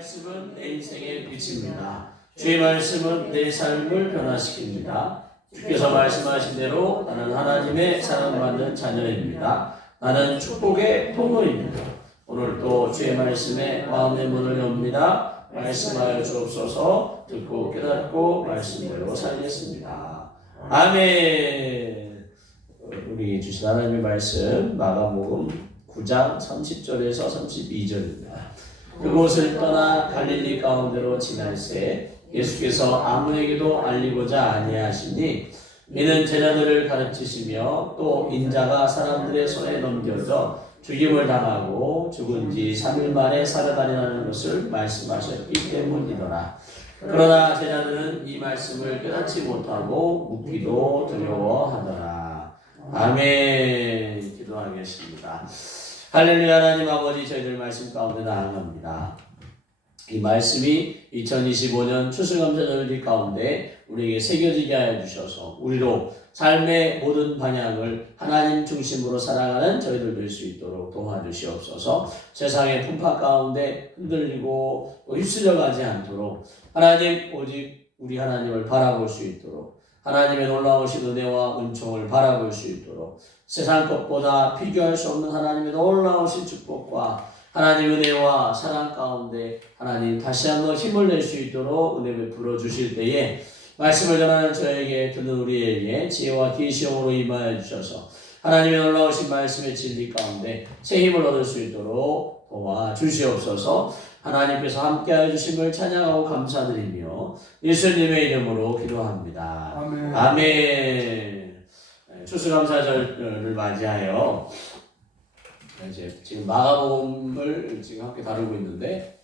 말씀은 내 인생의 빛입니다. 주의 말씀은 내 삶을 변화시킵니다. 주께서 말씀하신 대로 나는 하나님의 사랑받는 자녀입니다. 나는 축복의 통로입니다. 오늘도 주의 말씀에 마음의 문을 엽니다. 말씀하여 주옵소서. 듣고 깨닫고 말씀대로 살겠습니다. 아멘. 우리 주신 하나님의 말씀 마가복음 9장 30절에서 32절입니다. 그곳을 떠나 갈릴리 가운데로 지날새 예수께서 아무에게도 알리고자 아니하시니 이는 제자들을 가르치시며 또 인자가 사람들의 손에 넘겨져 죽임을 당하고 죽은 지 3일 만에 살아나리라는 것을 말씀하셨기 때문이더라. 그러나 제자들은 이 말씀을 깨닫지 못하고 묻기도 두려워하더라. 아멘. 기도하겠습니다. 할렐루야. 하나님 아버지, 저희들 말씀 가운데 나아갑니다. 이 말씀이 2025년 추수감사절기 가운데 우리에게 새겨지게 하여 주셔서 우리로 삶의 모든 방향을 하나님 중심으로 살아가는 저희들 될 수 있도록 도와주시옵소서. 세상의 풍파 가운데 흔들리고 휩쓸려 가지 않도록 하나님 오직 우리 하나님을 바라볼 수 있도록 하나님의 놀라우신 은혜와 은총을 바라볼 수 있도록 세상 것보다 비교할 수 없는 하나님의 놀라우신 축복과 하나님 은혜와 사랑 가운데 하나님 다시 한번 힘을 낼 수 있도록 은혜 베풀어 주실 때에 말씀을 전하는 저에게 듣는 우리에게 지혜와 계시형으로 임하여 주셔서 하나님의 놀라우신 말씀의 진리 가운데 새 힘을 얻을 수 있도록 도와주시옵소서. 하나님께서 함께하여 주심을 찬양하고 감사드리며 예수님의 이름으로 기도합니다. 아멘. 아멘. 추수감사절을 맞이하여 이제 지금 마가복음을 지금 함께 다루고 있는데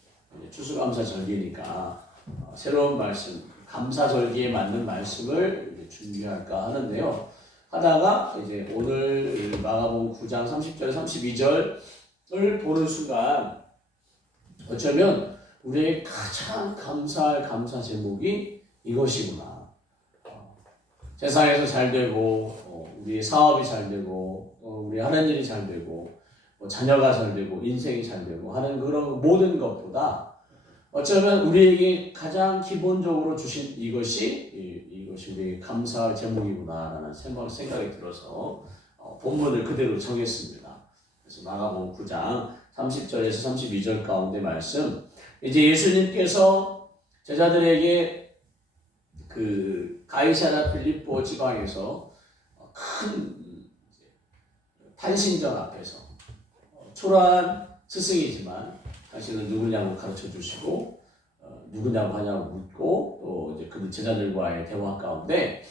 추수감사절기니까 새로운 말씀, 감사절기에 맞는 말씀을 준비할까 하는데요. 하다가 이제 오늘 마가복음 9장 30절 32절을 보는 순간 어쩌면 우리의 가장 감사할 감사 제목이 이것이구나. 세상에서 잘 되고 우리의 사업이 잘 되고 우리 하는 일이 잘 되고 자녀가 잘 되고 인생이 잘 되고 하는 그런 모든 것보다 어쩌면 우리에게 가장 기본적으로 주신 이것이 우리의 감사할 제목이구나라는 생각이 들어서 본문을 그대로 정했습니다. 그래서 마가복음 9장 30절에서 32절 가운데 말씀, 이제 예수님께서 제자들에게 그 가이사랴 필립보 지방에서 큰 탄신전 앞에서 초라한 스승이지만 당신은 누구냐고 가르쳐 주시고 누구냐고 하냐고 묻고 또 이제 그 제자들과의 대화 가운데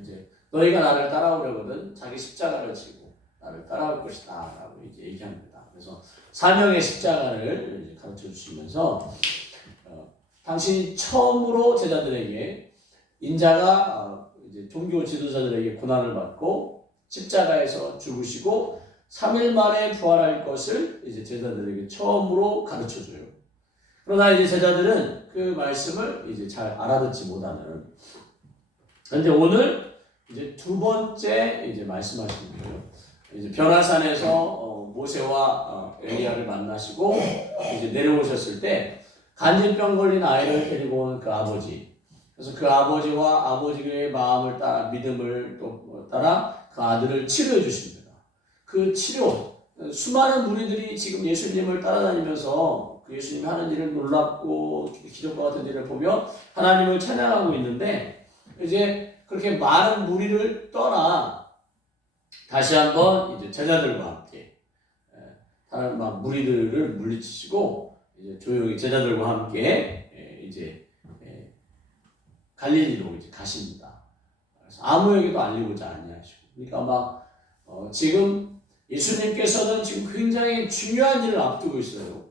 이제 너희가 나를 따라오려거든 자기 십자가를 지고 나를 따라올 것이다라고 이제 얘기합니다. 그래서 사명의 십자가를 이제 가르쳐 주시면서 당신이 처음으로 제자들에게 인자가 이제 종교 지도자들에게 고난을 받고 십자가에서 죽으시고 3일 만에 부활할 것을 이제 제자들에게 처음으로 가르쳐 줘요. 그러나 이제 제자들은 그 말씀을 이제 잘 알아듣지 못하는. 그런데 오늘 이제 두 번째 이제 말씀하시는 거예요. 이제 변화산에서 모세와 엘리야를 만나시고 이제 내려오셨을 때 간질병 걸린 아이를 데리고 온 그 아버지. 그래서 그 아버지와 아버지의 마음을 따라 믿음을 또 따라 그 아들을 치료해 주십니다. 그 치료, 수많은 무리들이 지금 예수님을 따라다니면서 그 예수님이 하는 일을 놀랍고 기적과 같은 일을 보며 하나님을 찬양하고 있는데 이제 그렇게 많은 무리를 떠나 다시 한번 이제 제자들과 함께 다른 막 무리들을 물리치시고 이제 조용히 제자들과 함께 이제 갈릴리로 이제 가십니다. 그래서 아무에게도 알리고자 아니하시고, 그러니까 막 지금 예수님께서는 지금 굉장히 중요한 일을 앞두고 있어요.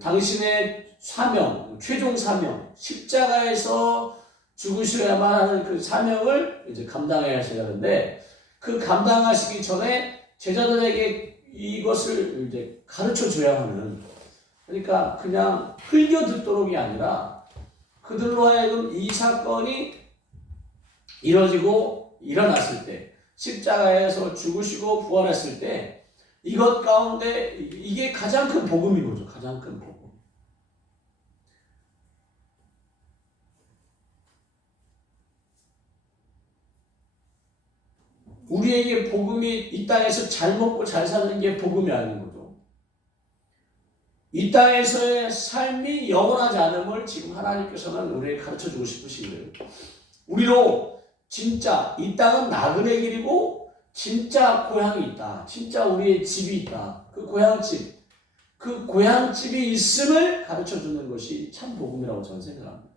당신의 사명, 최종 사명, 십자가에서 죽으셔야만 하는 그 사명을 이제 감당해야 하시는데 그 감당하시기 전에 제자들에게 이것을 이제 가르쳐 줘야 하는, 그러니까 그냥 흘겨 듣도록이 아니라 그들로 하여금 이 사건이 이뤄지고 일어났을 때 십자가에서 죽으시고 부활했을 때 이것 가운데 이게 가장 큰 복음인 거죠. 가장 큰 복음. 우리에게 복음이 이 땅에서 잘 먹고 잘 사는 게 복음이 아닌 거죠. 이 땅에서의 삶이 영원하지 않음을 지금 하나님께서는 우리에게 가르쳐주고 싶으신 거예요. 우리로 진짜 이 땅은 나그네 길이고 진짜 고향이 있다. 진짜 우리의 집이 있다. 그 고향집. 그 고향집이 있음을 가르쳐주는 것이 참 복음이라고 저는 생각합니다.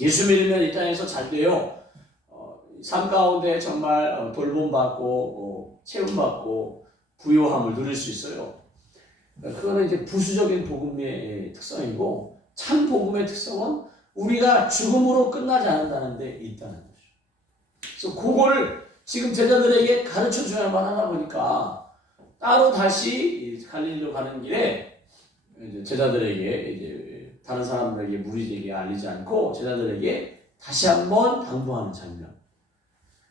예수 믿으면 이 땅에서 잘 돼요. 삶 가운데 정말 돌봄받고 채움받고 부요함을 누릴 수 있어요. 그거는 이제 부수적인 복음의 특성이고 참 복음의 특성은 우리가 죽음으로 끝나지 않는다는 데 있다는 거죠. 그래서 그거를 지금 제자들에게 가르쳐줘야만 하나 보니까 따로 다시 갈릴리로 가는 길에 이제 제자들에게 이제 다른 사람들에게 무리에게 알리지 않고 제자들에게 다시 한번 당부하는 장면.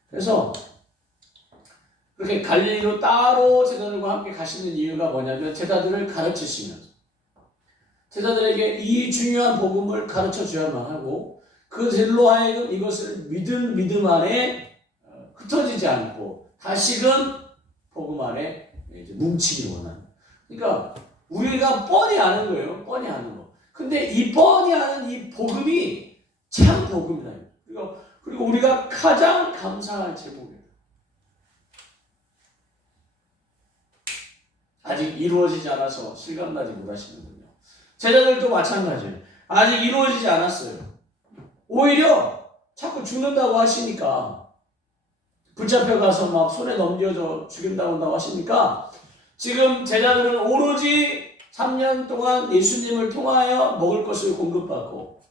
그래서 그렇게 갈릴리로 따로 제자들과 함께 가시는 이유가 뭐냐면 제자들을 가르치시면서 제자들에게 이 중요한 복음을 가르쳐 줘야만 하고 그들로 하여금 이것을 믿음 안에 흩어지지 않고 다시금 복음 안에 이제 뭉치기 원하는. 그러니까 우리가 뻔히 아는 거예요. 뻔히 아는 거. 근데 이 뻔히 아는 이 복음이 참 복음이다. 그리고 우리가 가장 감사할 제목이에요. 아직 이루어지지 않아서 실감나지 못하시는군요. 제자들도 마찬가지예요. 아직 이루어지지 않았어요. 오히려 자꾸 죽는다고 하시니까 붙잡혀가서 막 손에 넘겨져 죽인다고 한다고 하시니까 지금 제자들은 오로지 3년 동안 예수님을 통하여 먹을 것을 공급받고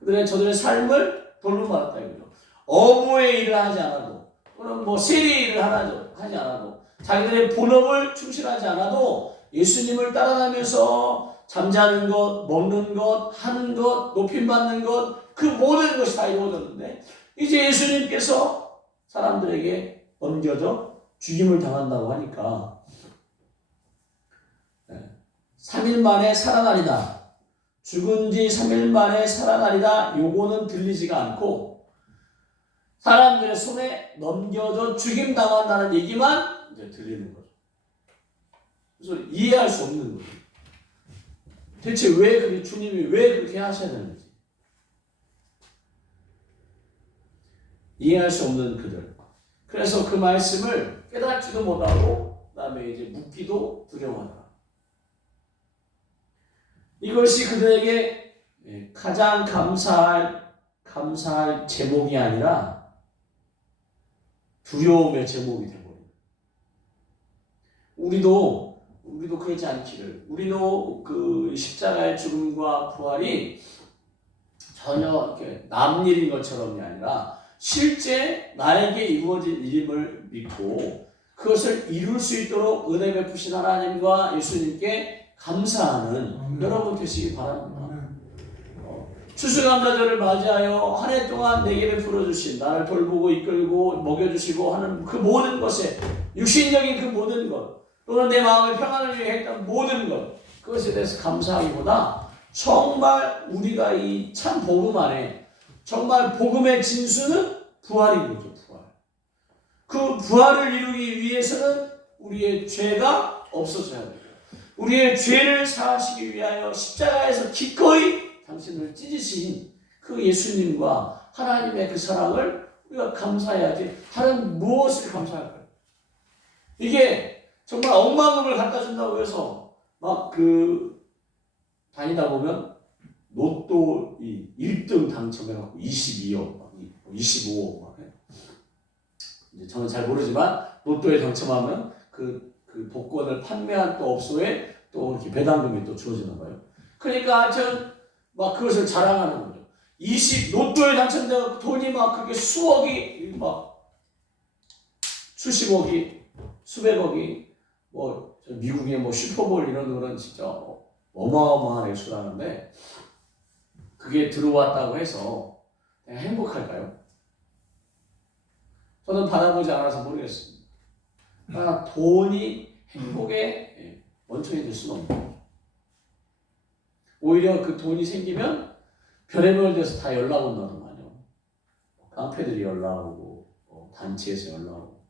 저들의 삶을 돌봄받았다 이거죠. 어부의 일을 하지 않아도 또는 뭐 세리 일을 하지 않아도 자기들의 본업을 충실하지 않아도 예수님을 따라가면서 잠자는 것, 먹는 것, 하는 것, 높임받는 것 그 모든 것이 다 이루어졌는데 이제 예수님께서 사람들에게 넘겨져 죽임을 당한다고 하니까 3일 만에 살아나리다. 죽은 지 3일 만에 살아나리다. 요거는 들리지가 않고 사람들의 손에 넘겨져 죽임 당한다는 얘기만 이제 들리는 거죠. 그래서 이해할 수 없는 거죠. 대체 왜 주님이 왜 그렇게 하셔야 되는지 이해할 수 없는 그들. 그래서 그 말씀을 깨닫지도 못하고 그다음에 이제 묻기도 두려워하더라. 이것이 그들에게 가장 감사할 제목이 아니라 두려움의 제목이 되버립니다. 우리도 그렇지 않기를. 우리도 그 십자가의 죽음과 부활이 전혀 이렇게 남 일인 것처럼이 아니라 실제 나에게 이루어진 일임을 믿고 그것을 이룰 수 있도록 은혜 베푸신 하나님과 예수님께 감사하는 여러분 되시기 바랍니다. 추수감사절을 맞이하여 한 해 동안 내게 베풀어 주신 나를 돌보고 이끌고 먹여주시고 하는 그 모든 것에 육신적인 그 모든 것 또는 내 마음의 평안을 위해 했던 모든 것 그것에 대해서 감사하기보다 정말 우리가 이 참 복음 안에 정말 복음의 진수는 부활인 거죠. 부활. 그 부활을 이루기 위해서는 우리의 죄가 없어져야 돼요. 우리의 죄를 사하시기 위하여 십자가에서 기꺼이 당신을 찢으신 그 예수님과 하나님의 그 사랑을 우리가 감사해야지 다른 무엇을 감사할까요? 이게 정말 억만금을 갖다 준다고 해서 막 다니다 보면 로또 1등 당첨해갖고 22억, 25억 막 해. 이제 저는 잘 모르지만 로또에 당첨하면 그 복권을 판매한 또 업소에 또 이렇게 배당금이 또 주어지나 봐요. 그러니까 하여튼 막 그것을 자랑하는 거죠. 로또에 당첨돼서 돈이 막 그게 수억이 막 수십억이 수백억이 뭐 미국의 뭐 슈퍼볼 이런 거는 진짜 어마어마한 액수라는데 그게 들어왔다고 해서 내가 행복할까요? 저는 받아보지 않아서 모르겠습니다. 그러나 돈이 행복의 원천이 될 수는 없는 거죠. 오히려 그 돈이 생기면 별의별 데서 다 연락 온다더만요. 깡패들이 연락 오고 오고 단체에서 연락 오고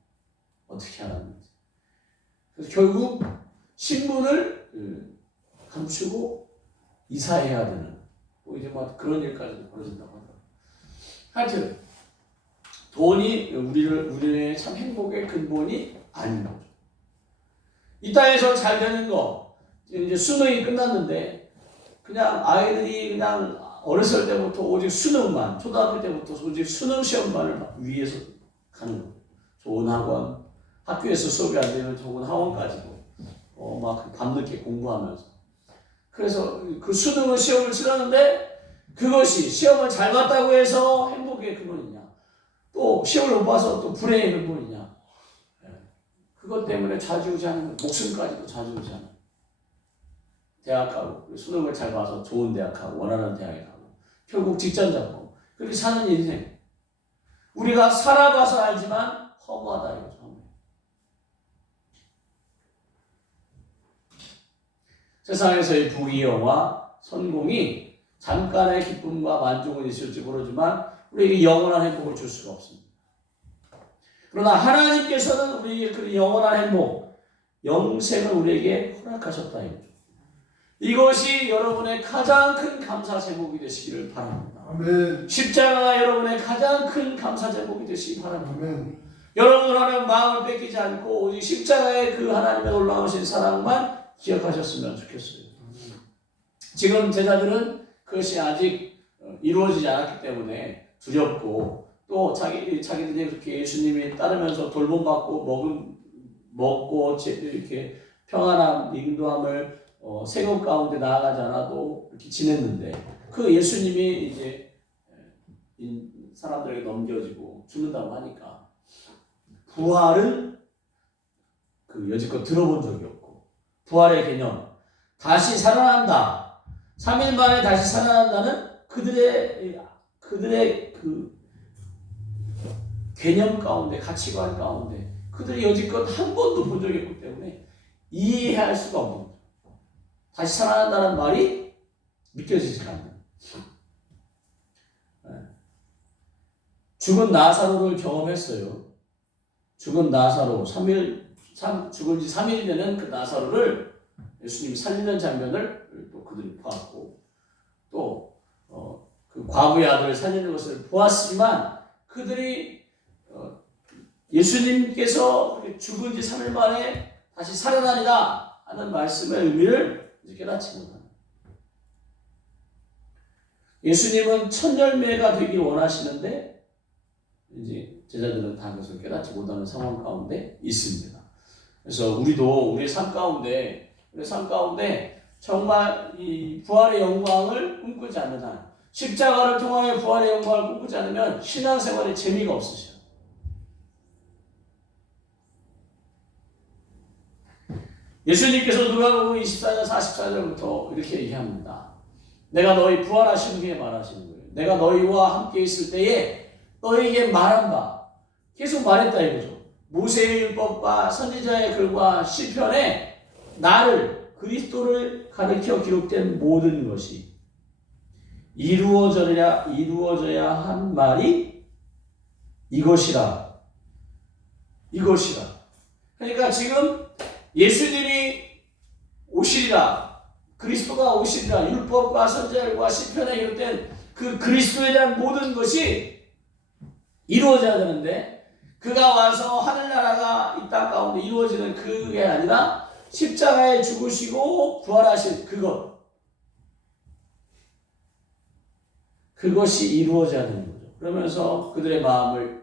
어떻게 하라는지. 그래서 결국 신분을 감추고 이사해야 되는 뭐 이제 막 그런 일까지도 벌어진다고 하더라고요. 하여튼 돈이 우리의 참 행복의 근본이 아닌 거죠. 이 땅에서 잘 되는 거 이제 수능이 끝났는데 그냥 아이들이 그냥 어렸을 때부터 오직 수능만, 초등학교 때부터 오직 수능 시험만을 위해서 가는 거예요. 좋은 학원, 학교에서 수업이 안 되면 좋은 학원까지도 막 밤늦게 공부하면서. 그래서 그 수능을 시험을 치렀는데 그것이 시험을 잘 봤다고 해서 행복의 근원이냐, 또 시험을 못 봐서 또 불행의 근본이냐. 그것 때문에 좌지우지하는 목숨까지도 좌지우지하는. 대학 가고 수능을 잘 봐서 좋은 대학 가고 원하는 대학에 가고 결국 직장 잡고 그렇게 사는 인생. 우리가 살아봐서 알지만 허무하다 이거죠. 세상에서의 부귀영화, 성공이 잠깐의 기쁨과 만족은 있을지 모르지만 우리에게 영원한 행복을 줄 수가 없습니다. 그러나 하나님께서는 우리에게 그 영원한 행복, 영생을 우리에게 허락하셨다 이거죠. 이것이 여러분의 가장 큰 감사 제목이 되시기를 바랍니다. 아멘. 십자가가 여러분의 가장 큰 감사 제목이 되시기 바랍니다. 아멘. 여러분 하나님 마음을 뺏기지 않고 오직 십자가의 그 하나님의 놀라우신 사랑만 기억하셨으면 좋겠어요. 지금 제자들은 그것이 아직 이루어지지 않았기 때문에 두렵고 또 자기들이 그렇게 예수님이 따르면서 돌봄받고 먹고 이렇게 평안함, 인도함을 생업 가운데 나아가지 않아도 이렇게 지냈는데 그 예수님이 이제 사람들에게 넘겨지고 죽는다고 하니까 부활은 그 여지껏 들어본 적이 없고 부활의 개념, 다시 살아난다, 3일 만에 다시 살아난다는 그들의 그 개념 가운데, 가치관 가운데 그들이 여지껏 한 번도 본 적이 없기 때문에 이해할 수가 없는 거죠. 다시 살아난다는 말이 믿겨지지 않는. 죽은 나사로를 경험했어요. 죽은 나사로, 죽은 지 3일이 되는 그 나사로를 예수님이 살리는 장면을 또 그들이 보았고, 또 그 과부의 아들을 살리는 것을 보았지만 그들이 예수님께서 죽은 지 3일 만에 다시 살아나리라 하는 말씀의 의미를 깨닫지 못합니다. 예수님은 첫 열매가 되길 원하시는데 이제 제자들은 다 그것을 깨닫지 못하는 상황 가운데 있습니다. 그래서 우리도 우리의 삶 가운데 정말 이 부활의 영광을 꿈꾸지 않는 한, 십자가를 통하여 부활의 영광을 꿈꾸지 않으면 신앙생활에 재미가 없으셔요. 예수님께서 누가복음 24장 44절부터 이렇게 얘기합니다. 내가 너희 부활하신 후에 말하시는 거예요. 내가 너희와 함께 있을 때에 너희에게 말한 바, 계속 말했다 이거죠. 모세의 율법과 선지자의 글과 시편에 나를, 그리스도를 가리켜 기록된 모든 것이 이루어져야 한 말이 이것이라. 그러니까 지금 예수님이 오시리라, 그리스도가 오시리라, 율법과 선지자들과 시편에 기록된 그 그리스도에 대한 모든 것이 이루어져야 되는데, 그가 와서 하늘나라가 이 땅 가운데 이루어지는 그게 아니라 십자가에 죽으시고 부활하실 그것이 이루어져야 되는 거죠. 그러면서 그들의 마음을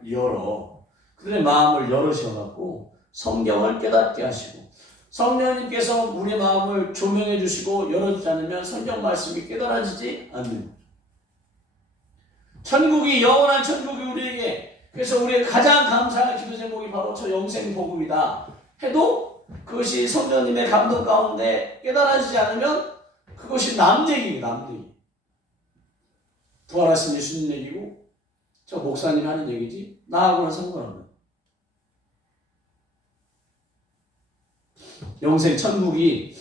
열으셔갖고 성경을 깨닫게 하시고, 성령님께서 우리의 마음을 조명해 주시고 열어주지 않으면 성경 말씀이 깨달아지지 않는 거죠. 천국이, 영원한 천국이 우리에게, 그래서 우리의 가장 감사할 기도 제목이 바로 저 영생 복음이다 해도 그것이 성령님의 감동 가운데 깨달아지지 않으면 그것이 남 얘기입니다. 부활하신 예수님 얘기고 저 목사님 하는 얘기지 나하고는 상관없는. 영생 천국이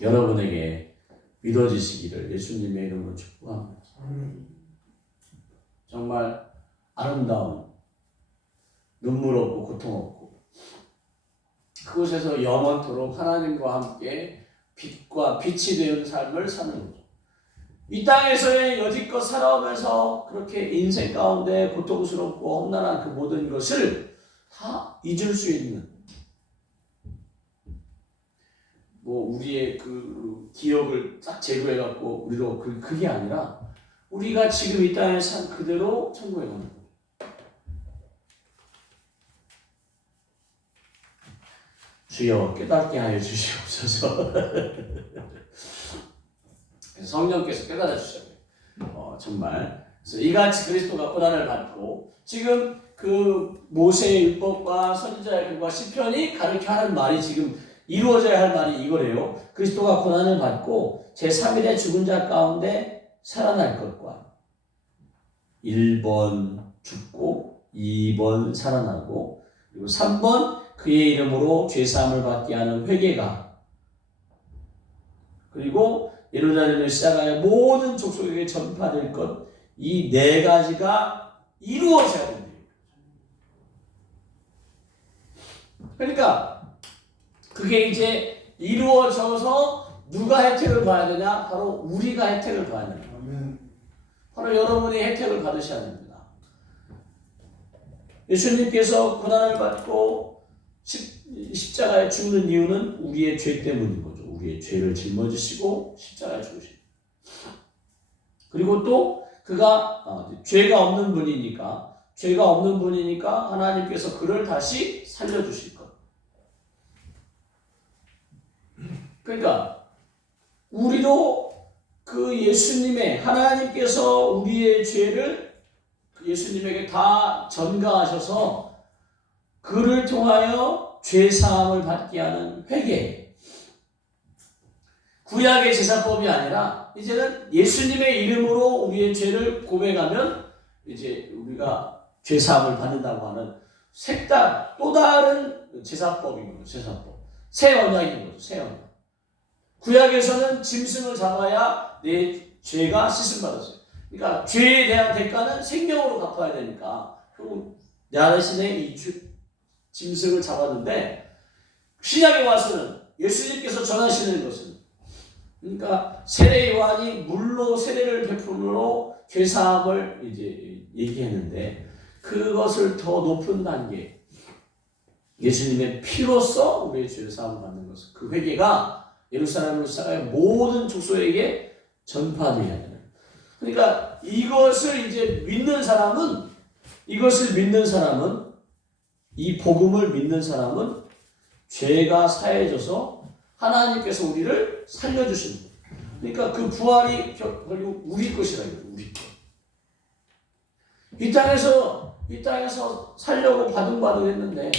여러분에게 믿어지시기를 예수님의 이름으로 축복합니다. 정말 아름다운 눈물 없고 고통 없고 그곳에서 영원토록 하나님과 함께 빛과 빛이 되는 삶을 사는 거죠. 이 땅에서의 여지껏 살아오면서 그렇게 인생 가운데 고통스럽고 험난한 그 모든 것을 다 잊을 수 있는 우리의 그 기억을 딱 제거해 갖고 우리로 그게 아니라 우리가 지금 이 땅에 산 그대로 천국에 가는 거예요. 주여 깨닫게 하여 주시옵소서. 성령께서 깨달아 주셔요. 정말 그래서 이같이 그리스도가 고난을 받고 지금 그 모세의 율법과 선지자의 글과 시편이 가르쳐 하는 말이 지금 이루어져야 할 말이 이거래요. 그리스도가 고난을 받고 제3일에 죽은 자 가운데 살아날 것과 1번 죽고 2번 살아나고 그리고 3번 그의 이름으로 죄사함을 받게 하는 회개가 그리고 예루살렘을 시작하여 모든 족속에게 전파될 것 이 네 가지가 이루어져야 된대요. 그러니까 그게 이제 이루어져서 누가 혜택을 봐야 되냐? 바로 우리가 혜택을 봐야 됩니다. 바로 여러분이 혜택을 받으셔야 됩니다. 예수님께서 고난을 받고 십자가에 죽는 이유는 우리의 죄 때문인 거죠. 우리의 죄를 짊어지시고 십자가에 죽으신. 그리고 또 그가 죄가 없는 분이니까 하나님께서 그를 다시 살려주실 것. 그러니까 우리도 그 예수님의 하나님께서 우리의 죄를 예수님에게 다 전가하셔서 그를 통하여 죄사함을 받게 하는 회개. 구약의 제사법이 아니라 이제는 예수님의 이름으로 우리의 죄를 고백하면 이제 우리가 죄사함을 받는다고 하는 색다른 또 다른 제사법인 거죠. 제사법. 새 언약인 거죠. 새 언약. 구약에서는 짐승을 잡아야 내 죄가 씻음받았어요. 그러니까 죄에 대한 대가는 생명으로 갚아야 되니까 나 대신에 이 짐승을 잡았는데 신약에 와서는 예수님께서 전하시는 것은 그러니까 세례 요한이 물로 세례를 베풀므로 죄사함을 이제 얘기했는데 그것을 더 높은 단계 예수님의 피로써 우리의 죄를 사함을 받는 것은 그 회개가 예루살렘을 시작하여 모든 족속에게 전파되어야 되는. 그러니까 이것을 이제 믿는 사람은 이 복음을 믿는 사람은 죄가 사해져서 하나님께서 우리를 살려주시는 거예요. 그러니까 그 부활이 결국 우리 것이라 이거예요. 우리 것. 이 땅에서 살려고 바둥바둥 했는데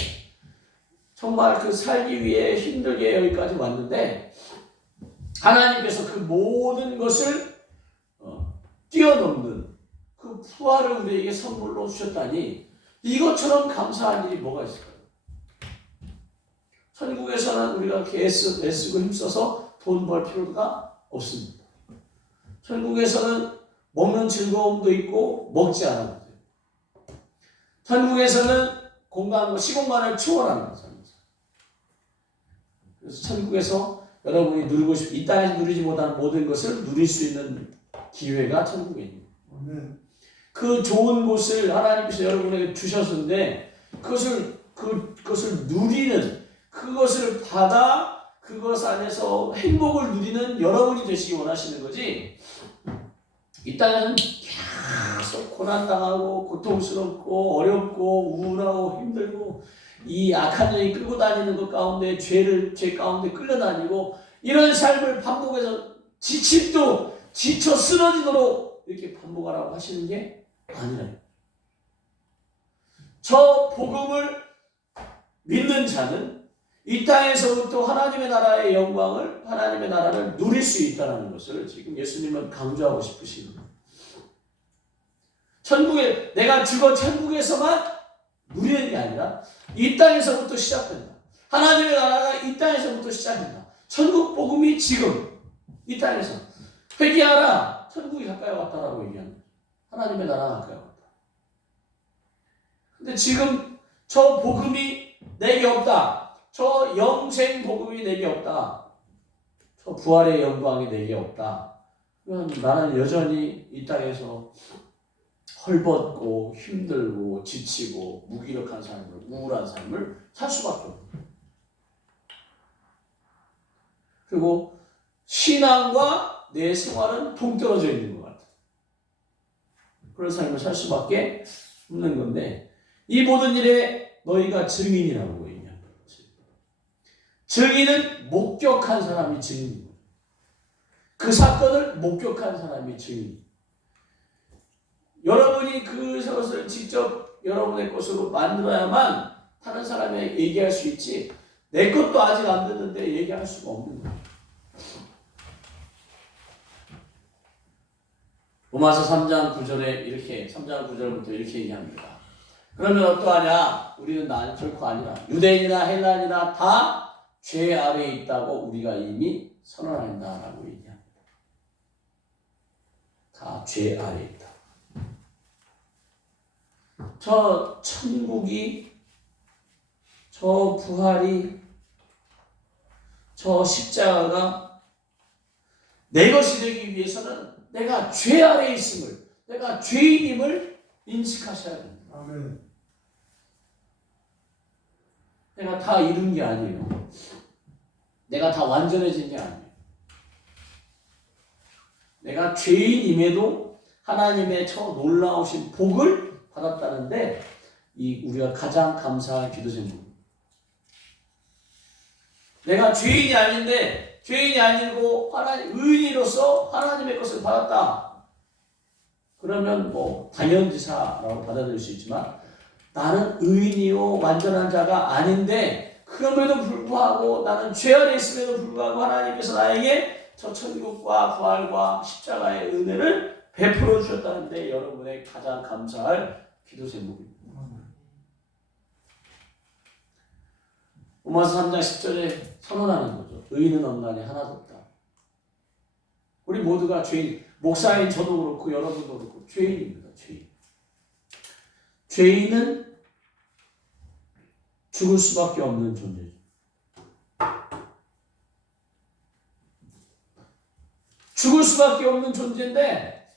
정말 그 살기 위해 힘들게 여기까지 왔는데 하나님께서 그 모든 것을 뛰어넘는 그 부활을 우리에게 선물로 주셨다니 이것처럼 감사할 일이 뭐가 있을까요? 천국에서는 우리가 애쓰고 힘써서 돈 벌 필요가 없습니다. 천국에서는 먹는 즐거움도 있고 먹지 않아도 돼요. 천국에서는 시공간을 초월하는 거죠. 그래서 천국에서 여러분이 누리고 싶은 이 땅에서 누리지 못한 모든 것을 누릴 수 있는 기회가 천국에 있는 거예요. 그 좋은 곳을 하나님께서 여러분에게 주셨는데 그것을 누리는 그것을 받아 그것 안에서 행복을 누리는 여러분이 되시기 원하시는 거지. 이 땅에는 계속 고난당하고 고통스럽고 어렵고 우울하고 힘들고 이 악한 영이 끌고 다니는 것 가운데 죄 가운데 끌려다니고 이런 삶을 반복해서 지침도 지쳐 쓰러지도록 이렇게 반복하라고 하시는 게 아니라요. 저 복음을 믿는 자는 이 땅에서부터 하나님의 나라의 영광을 하나님의 나라를 누릴 수 있다는 것을 지금 예수님은 강조하고 싶으신 거예요. 내가 죽어 천국에서만 누리는 게 아니라 이 땅에서부터 시작된다. 하나님의 나라가 이 땅에서부터 시작된다. 천국 복음이 지금 이 땅에서 회개하라. 천국이 가까이 왔다라고 얘기합니다. 하나님의 나라가 가까이 왔다. 근데 지금 저 복음이 내게 없다. 저 영생 복음이 내게 없다. 저 부활의 영광이 내게 없다. 그럼 나는 여전히 이 땅에서 헐벗고 힘들고 지치고 무기력한 삶을, 우울한 삶을 살 수밖에 없다. 그리고 신앙과 내 생활은 동떨어져 있는 것 같아요. 그런 삶을 살 수밖에 없는 건데, 이 모든 일에 너희가 증인이라고 얘기합니다. 증인은 목격한 사람이 증인입니다. 그 사건을 목격한 사람이 증인. 여러분이 그것을 직접 여러분의 것으로 만들어야만 다른 사람에게 얘기할 수 있지, 내 것도 아직 안 됐는데 얘기할 수가 없는 거예요. 로마서 3장 9절에 이렇게, 3장 9절부터 이렇게 얘기합니다. 그러면 어떠하냐? 우리는 결코 아니라 유대인이나 헬라인이나 다 죄 아래에 있다고 우리가 이미 선언한다라고 얘기합니다. 다 죄 아래에 있다. 저 천국이, 저 부활이, 저 십자가가 내 것이 되기 위해서는 내가 죄 아래에 있음을, 내가 죄인임을 인식하셔야 됩니다. 아멘. 내가 다 이룬 게 아니에요. 내가 다 완전해진 게 아니에요. 내가 죄인임에도 하나님의 저 놀라우신 복을 받았다는데, 우리가 가장 감사할 기도 제목입니다. 내가 죄인이 아닌데, 죄인이 아니고 의인으로서 하나님의 것을 받았다. 그러면 당연지사라고 받아들일 수 있지만, 나는 의인이요 완전한 자가 아닌데 그럼에도 불구하고 나는 죄 아래 있음에도 불구하고 하나님께서 나에게 저 천국과 부활과 십자가의 은혜를 베풀어 주셨다는데, 여러분의 가장 감사할 기도 제목입니다. 로마서 3장 10절에 선언하는 거죠. 의인은 없나니 하나도 없다. 우리 모두가 죄인, 목사인 저도 그렇고 여러분도 그렇고 죄인입니다. 죄인. 죄인은 죽을 수밖에 없는 존재죠. 죽을 수밖에 없는 존재인데,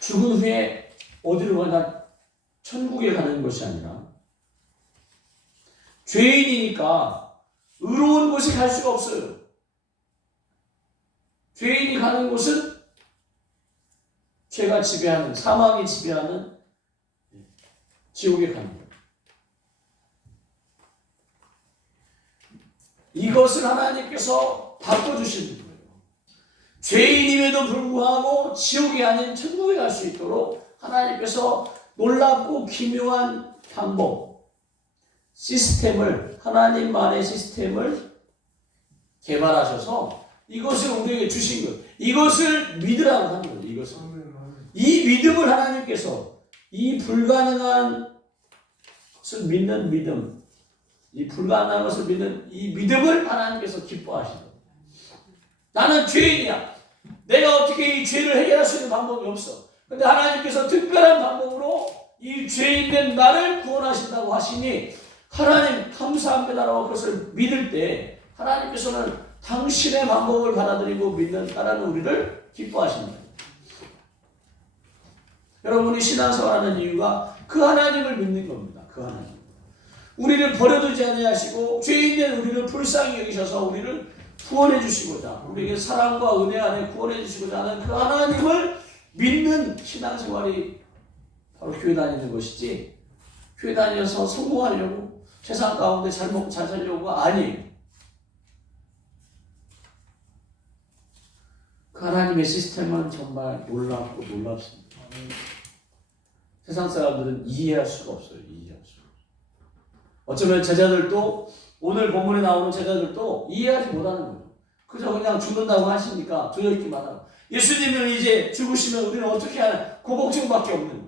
죽은 후에 어디로 가나 천국에 가는 것이 아니라, 죄인이니까 의로운 곳에 갈 수가 없어요. 죄인이 가는 곳은 죄가 지배하는, 사망이 지배하는 지옥에 갑니다. 이것을 하나님께서 바꿔주시는 거예요. 죄인임에도 불구하고 지옥이 아닌 천국에 갈 수 있도록 하나님께서 놀랍고 기묘한 방법, 시스템을, 하나님만의 시스템을 개발하셔서 이것을 우리에게 주신 거예요. 이것을 믿으라고 하는 거예요. 이것을. 이 믿음을 하나님께서, 이 불가능한 것을 믿는 믿음, 이 불가능한 것을 믿는 이 믿음을 하나님께서 기뻐하시는 거예요. 나는 죄인이야. 내가 어떻게 이 죄를 해결할 수 있는 방법이 없어. 근데 하나님께서 특별한 방법으로 이 죄인된 나를 구원하신다고 하시니, 하나님 감사합니다라고 그것을 믿을 때 하나님께서는 당신의 방법을 받아들이고 믿는 따르는 우리를 기뻐하십니다. 여러분이 신앙생활하는 이유가 그 하나님을 믿는 겁니다. 그 하나님. 우리를 버려두지 아니하시고 죄인된 우리를 불쌍히 여기셔서 우리를 구원해 주시고자, 우리에게 사랑과 은혜 안에 구원해 주시고자 하는 그 하나님을 믿는 신앙생활이 바로 교회 다니는 것이지, 교회 다녀서 성공하려고 세상 가운데 잘 먹고 잘 살려고가 아니에요. 그 하나님의 시스템은 정말 놀랍고 놀랍습니다. 세상 사람들은 이해할 수가 없어요. 이해할 수가 없어요. 어쩌면 제자들도, 오늘 본문에 나오는 제자들도 이해하지 못하는 거예요. 그저 그냥 죽는다고 하시니까 두려있기만 하고, 예수님은 이제 죽으시면 우리는 어떻게 하나, 그 걱정밖에 없는 거예요.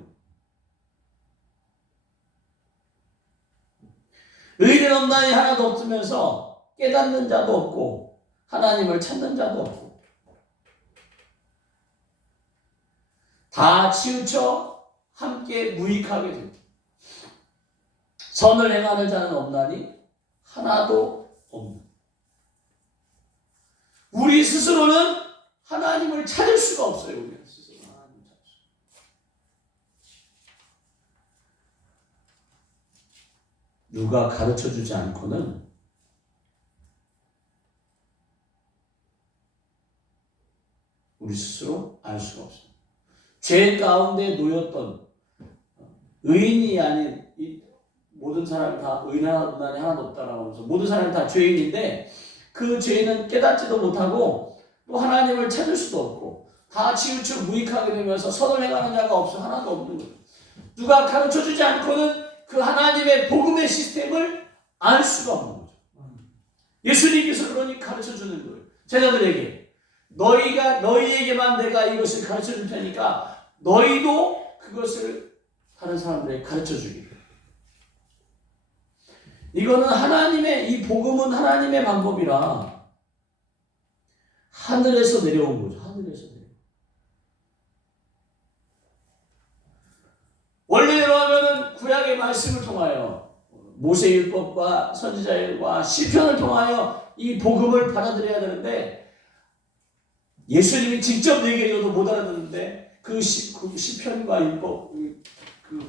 의인은 없나니 하나도 없으면서 깨닫는 자도 없고 하나님을 찾는 자도 없고, 다 치우쳐 함께 무익하게 됩니다. 선을 행하는 자는 없나니 하나도 없는. 우리 스스로는 하나님을 찾을 수가 없어요. 우리 스스로 하나님을 찾을 수. 누가 가르쳐주지 않고는 우리 스스로 알 수가 없어요. 죄 가운데 놓였던 의인이 아닌 모든 사람이 다 의인하니 하나도 없다라고 하면서 모든 사람이 다 죄인인데 그 죄는 깨닫지도 못하고 또 하나님을 찾을 수도 없고 다 치우쳐 무익하게 되면서 선을 행하는 자가 없어 하나도 없는 거예요. 누가 가르쳐주지 않고는 그 하나님의 복음의 시스템을 알 수가 없는 거죠. 예수님께서 그러니 가르쳐주는 거예요. 제자들에게 너희에게만 내가 이것을 가르쳐줄 테니까 너희도 그것을 다른 사람들에게 가르쳐주기를. 이거는 하나님의, 이 복음은 하나님의 방법이라 하늘에서 내려온 거죠. 하늘에서 내려온. 원래로 하면은 구약의 말씀을 통하여 모세율법과 선지자율과 시편을 통하여 이 복음을 받아들여야 되는데 예수님이 직접 얘기해줘도 못 알아듣는데 그 시편과 율법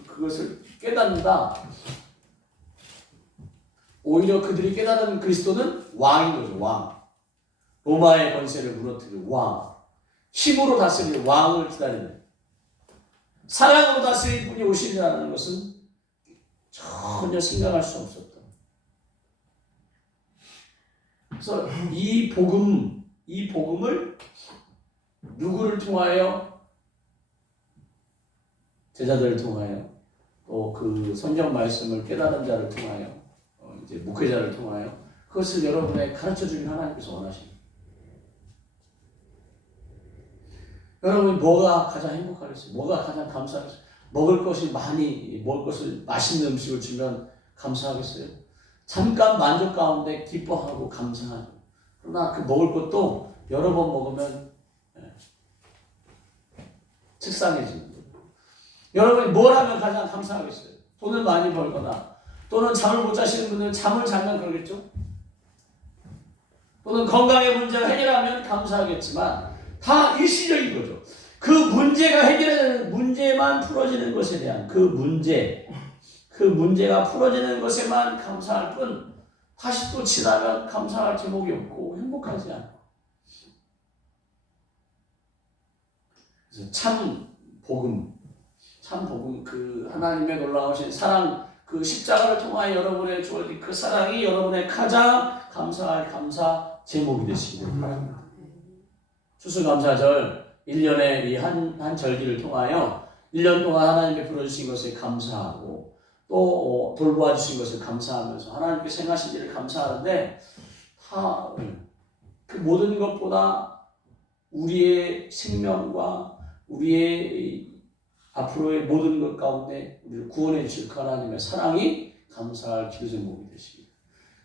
그것을 깨닫는다. 오히려 그들이 깨달은 그리스도는 왕인 거죠. 왕. 로마의 권세를 무너뜨릴 왕. 힘으로 다스릴 왕을 기다리는. 사랑으로 다스릴 분이 오시리라는 것은 전혀 생각할 수 없었다. 그래서 이 복음을 누구를 통하여? 제자들을 통하여 또 그 성경 말씀을 깨달은 자를 통하여 이제 목회자를 통하여 그것을 여러분에게 가르쳐주는 하나님께서 원하십니다. 여러분이 뭐가 가장 행복하겠어요? 뭐가 가장 감사하겠어요? 먹을 것이 먹을 것을 맛있는 음식을 주면 감사하겠어요? 잠깐 만족 가운데 기뻐하고 감사하죠. 그러나 그 먹을 것도 여러 번 먹으면 책상해지는 거예요. 여러분이 뭘 하면 가장 감사하겠어요? 돈을 많이 벌거나 또는 잠을 못 자시는 분들은 잠을 자면 그러겠죠? 또는 건강의 문제가 해결하면 감사하겠지만 다 일시적인 거죠. 그 문제가 해결되는 문제만 풀어지는 것에 대한 그 문제가 풀어지는 것에만 감사할 뿐 다시 또 지나면 감사할 제목이 없고 행복하지 않고. 그래서 참 복음 그 하나님의 놀라우신 사랑 그 십자가를 통하여 여러분의 주어진 그 사랑이 여러분의 가장 감사할 감사 제목이 되시기를 바랍니다. 추수감사절 1년의 이 한 절기를 통하여 1년 동안 하나님께 베풀어주신 것에 감사하고 또 돌보아 주신 것을 감사하면서 하나님께 행하신 일을 감사하는데 다 그 모든 것보다 우리의 생명과 우리의 앞으로의 모든 것 가운데 우리를 구원해 주실 그 하나님의 사랑이 감사할 기도 제목이 되십니다.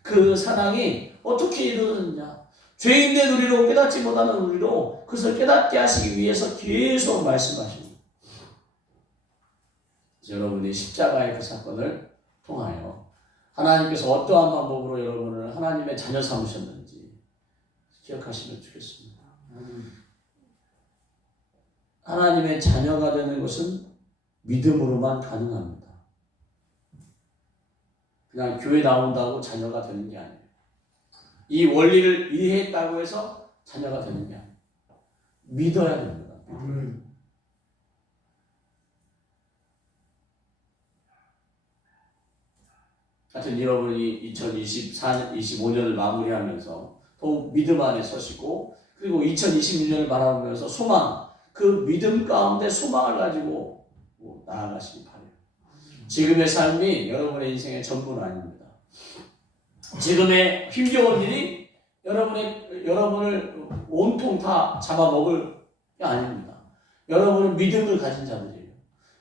그 사랑이 어떻게 이루어졌느냐? 죄인된 우리로 깨닫지 못하는 우리로 그것을 깨닫게 하시기 위해서 계속 말씀하십니다. 여러분이 십자가의 그 사건을 통하여 하나님께서 어떠한 방법으로 여러분을 하나님의 자녀 삼으셨는지 기억하시면 좋겠습니다. 하나님의 자녀가 되는 것은 믿음으로만 가능합니다. 그냥 교회 나온다고 자녀가 되는 게 아니에요. 이 원리를 이해했다고 해서 자녀가 되는 게 아니에요. 믿어야 됩니다. 하여튼 여러분이 2025년을 마무리하면서 더욱 믿음 안에 서시고 그리고 2026년을 바라보면서 소망, 그 믿음 가운데 소망을 가지고 나아가시기 바래요. 지금의 삶이 여러분의 인생의 전부는 아닙니다. 지금의 힘겨운 일이 여러분을 온통 다 잡아먹을 게 아닙니다. 여러분은 믿음을 가진 자들이에요.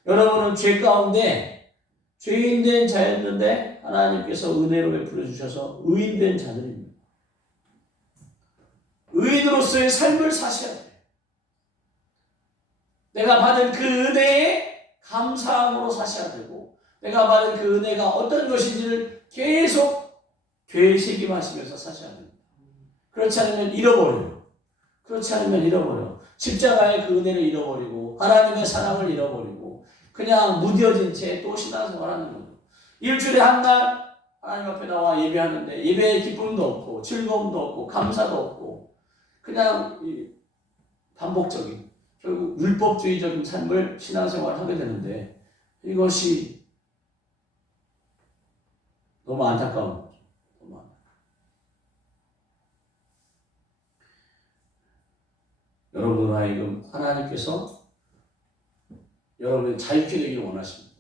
여러분은 죄 가운데 죄인된 자였는데 하나님께서 은혜로 베풀어 주셔서 의인된 자들입니다. 의인으로서의 삶을 사셔야 돼요. 내가 받은 그 은혜에 감사함으로 사셔야 되고 내가 받은 그 은혜가 어떤 것인지를 계속 되새김하시면서 사셔야 됩니다. 그렇지 않으면 잃어버려요. 그렇지 않으면 잃어버려. 십자가의 그 은혜를 잃어버리고 하나님의 사랑을 잃어버리고 그냥 무뎌진 채 또 신앙생활하는 거예요. 일주일에 한 날 하나님 앞에 나와 예배하는데 예배의 기쁨도 없고 즐거움도 없고 감사도 없고 그냥 반복적인 결국 율법주의적인 삶을 신앙생활을 하게 되는데 이것이 너무 안타까운 거죠. 너무 안타까운. 여러분으로 하여금 하나님께서 여러분이 자유케 되기를 원하십니다.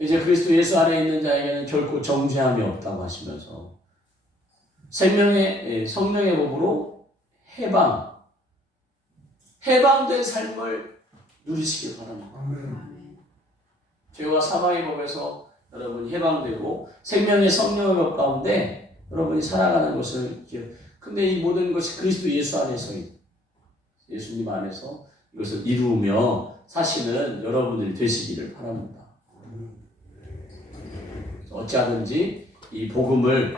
이제 그리스도 예수 안에 있는 자에게는 결코 정죄함이 없다고 하시면서 생명의 성령의 법으로 해방된 삶을 누리시길 바랍니다. 죄와 사망의 법에서 여러분이 해방되고 생명의 성령의 법 가운데 여러분이 살아가는 것을 근데 이 모든 것이 그리스도 예수 안에서 예수님 안에서 이것을 이루며 사시는 여러분들이 되시기를 바랍니다. 어찌하든지 이 복음을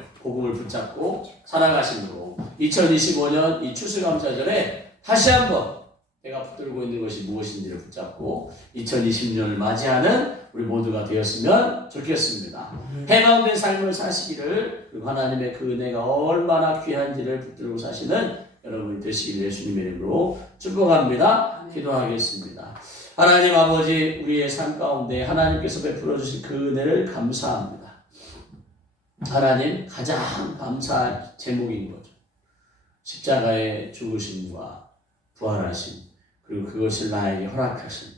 붙잡고 살아가심으로 2025년 이 추수감사절에 다시 한번 내가 붙들고 있는 것이 무엇인지를 붙잡고 2020년을 맞이하는 우리 모두가 되었으면 좋겠습니다. 해방된 삶을 사시기를 그리고 하나님의 그 은혜가 얼마나 귀한지를 붙들고 사시는 여러분이 되시기를 예수님의 이름으로 축복합니다. 기도하겠습니다. 하나님 아버지, 우리의 삶 가운데 하나님께서 베풀어 주신 그 은혜를 감사합니다. 하나님, 가장 감사할 제목인 거죠. 십자가의 죽으심과 부활하심, 그리고 그것을 나에게 허락하심.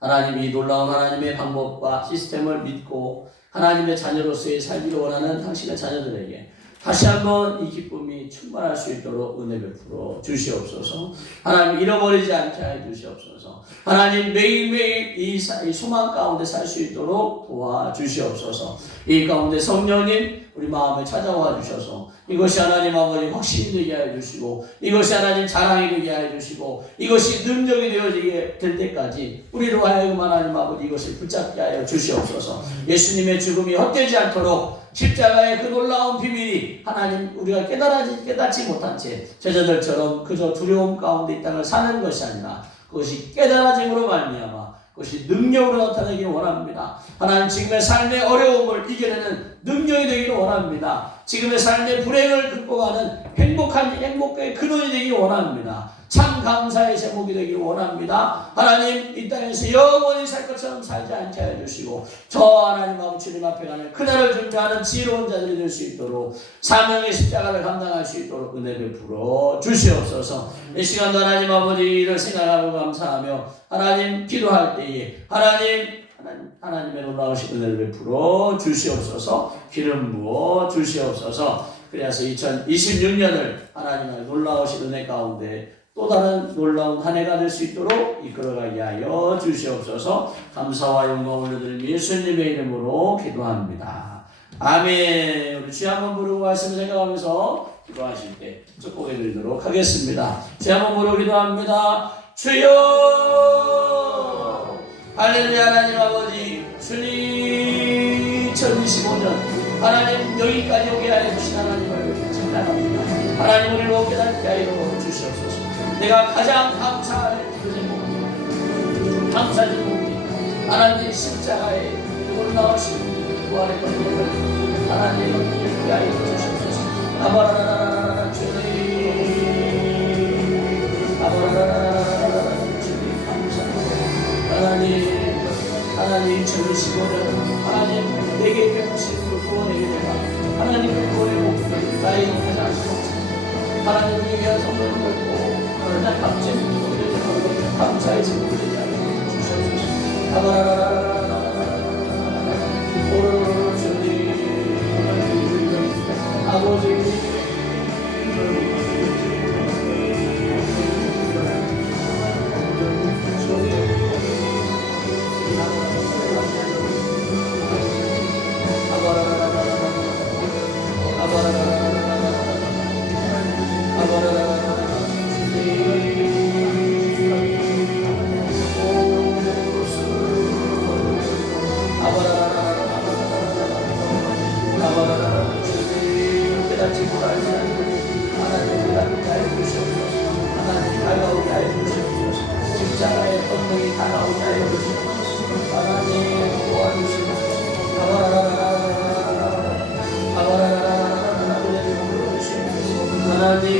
하나님, 이 놀라운 하나님의 방법과 시스템을 믿고 하나님의 자녀로서의 살기를 원하는 당신의 자녀들에게 다시 한번 이 기쁨이 충만할 수 있도록 은혜 베풀어 주시옵소서. 하나님, 잃어버리지 않게 해 주시옵소서. 하나님, 매일매일 이 소망 가운데 살 수 있도록 도와주시옵소서. 이 가운데 성령님 우리 마음에 찾아와 주셔서 이것이 하나님 아버지 확신이 되게 하여 주시고 이것이 하나님 자랑이 되게 하여 주시고 이것이 능력이 되어지게 될 때까지 우리로 하여금 하나님 아버지 이것을 붙잡게 하여 주시옵소서. 예수님의 죽음이 헛되지 않도록 십자가의 그 놀라운 비밀이 하나님 우리가 깨닫지 못한 채 제자들처럼 그저 두려움 가운데 이 땅을 사는 것이 아니라 그것이 깨달아짐으로 말미암아 그것이 능력으로 나타나기를 원합니다. 하나님, 지금의 삶의 어려움을 이겨내는 능력이 되기를 원합니다. 지금의 삶의 불행을 극복하는 행복의 근원이 되기를 원합니다. 참 감사의 제목이 되기를 원합니다. 하나님, 이 땅에서 영원히 살 것처럼 살지 않게 해주시고 저 하나님 아버지 주님 앞에 가는 그날을 준비하는 지혜로운 자들이 될 수 있도록 사명의 십자가를 감당할 수 있도록 은혜 베풀어 주시옵소서. 이 시간도 하나님 아버지를 생각하고 감사하며 하나님 기도할 때에 하나님의 놀라우신 은혜를 베풀어 주시옵소서. 기름 부어 주시옵소서. 그래서 2026년을 하나님의 놀라우신 은혜 가운데 또 다른 놀라운 한 해가 될 수 있도록 이끌어가게 하여 주시옵소서. 감사와 영광을 올려드리는 예수님의 이름으로 기도합니다. 아멘. 우리 주여 한번 부르고 말씀을 생각하면서 기도하실 때 축복해 드리도록 하겠습니다. 주여 한번 부르고 기도합니다. 주여 할렐루야. 하나님 아버지, 주님 2025년 하나님 여기까지 오게 하여 주신 하나님을 찬양합니다. 하나님 우리로 깨닫게 하여 주시옵소서. 내가 가장 감사할 그 제목, 감사 제목이 하나님 십자가의 놀라우신 부활의 권능을 하나님 이렇게 하여 주시옵소서. 아바라라라라라 주님, 아바라라라라라 주님 감사합니다. 하나님 2025년 하나님 내게 베푸신 그 구원의 은혜가 하나님 그 구원의 목표 나의 가장 큰 하나님을 위한 선물을 걸고 하나님 감사의 제목을 되게 하여 주시옵소서. 오로로로 주님 아버지 다가오게 하여 주시옵소서. 하나님 도와주시옵소서. 하나님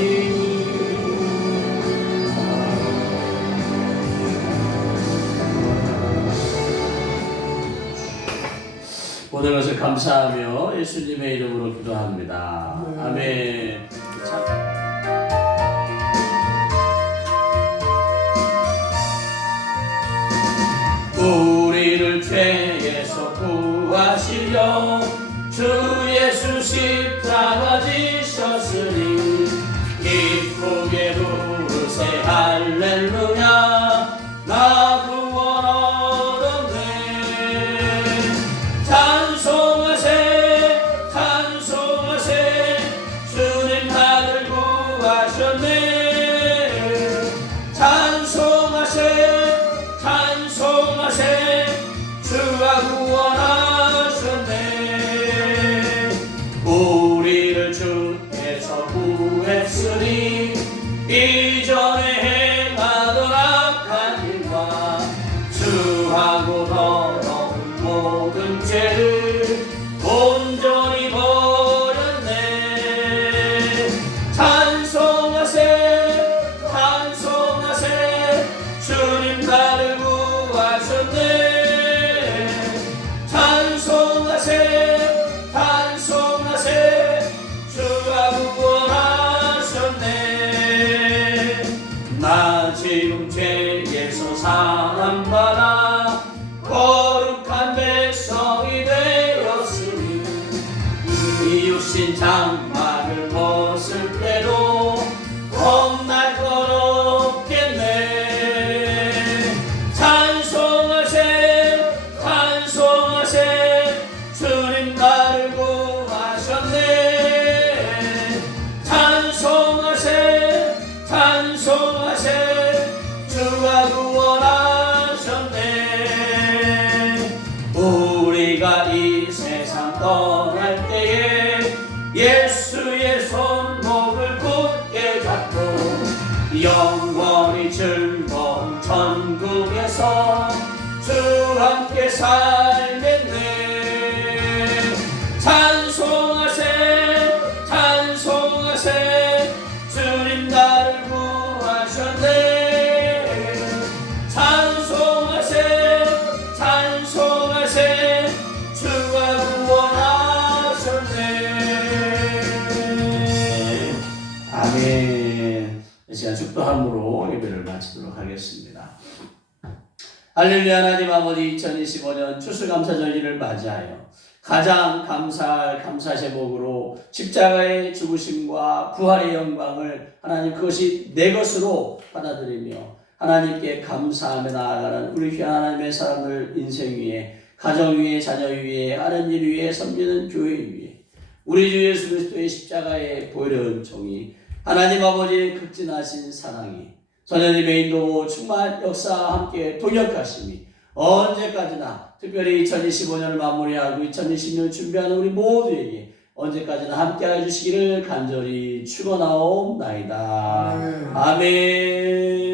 모든 것을 감사하며 예수님의 이름으로 기도합니다. 아멘. 우리를 죄에서 구하시려 주 예수 십자가 지셨으니 기쁘게 부르세 할렐루야 나 구원 얻었네. 찬송하세 찬송하세 주님 나를 구하셨네. 찬송하세 찬송하세 주가 구원하셨네. 우리를 주께서 구했으니 이전에 행하던 악한 일과 주하고 더러운 모든 죄를 온전히 버렸네. 찬송하세 찬송하세 주님 나를 구하셨네. 찬송하세 찬송하세 주가 구원하셨네. 나 지금 죄에서 사함받아 거룩한 백성이 되었으니 이웃신 장막을 벗을 때도 겁날 것 없겠네. 찬송하세 찬송하세 주님 나를 구하셨네. 찬송하세 찬송하세 주가 구원하셨네. 우리가 이 세상 떠날 때에 예수의 손목을 굳게 잡고 영원히 즐거운 천국에서 주와 함께 살겠네. 찬송하세 찬송하세 주님 나를 구하셨네. 찬송하세 찬송하세 주가 구원하셨네. 아멘. 이 시간 축도함으로 예배를 마치도록 하겠습니다. 할렐루야. 하나님 아버지, 2025년 추수감사절기를 맞이하여 가장 감사할 감사 제목으로 십자가의 죽으심과 부활의 영광을 하나님 그것이 내 것으로 받아들이며 하나님께 감사하며 나아가는 우리 귀한 하나님의 사람들 인생 위에, 가정 위에, 자녀 위에, 하는 일 위에, 섬기는 교회 위에 우리 주 예수 그리스도의 십자가의 보혈의 은총이, 하나님 아버지의 극진하신 사랑이, 선생님의 인도 충만 역사와 함께 동역하심이 언제까지나, 특별히 2025년을 마무리하고 2020년 준비하는 우리 모두에게 언제까지나 함께해 주시기를 간절히 축원하옵나이다. 아멘.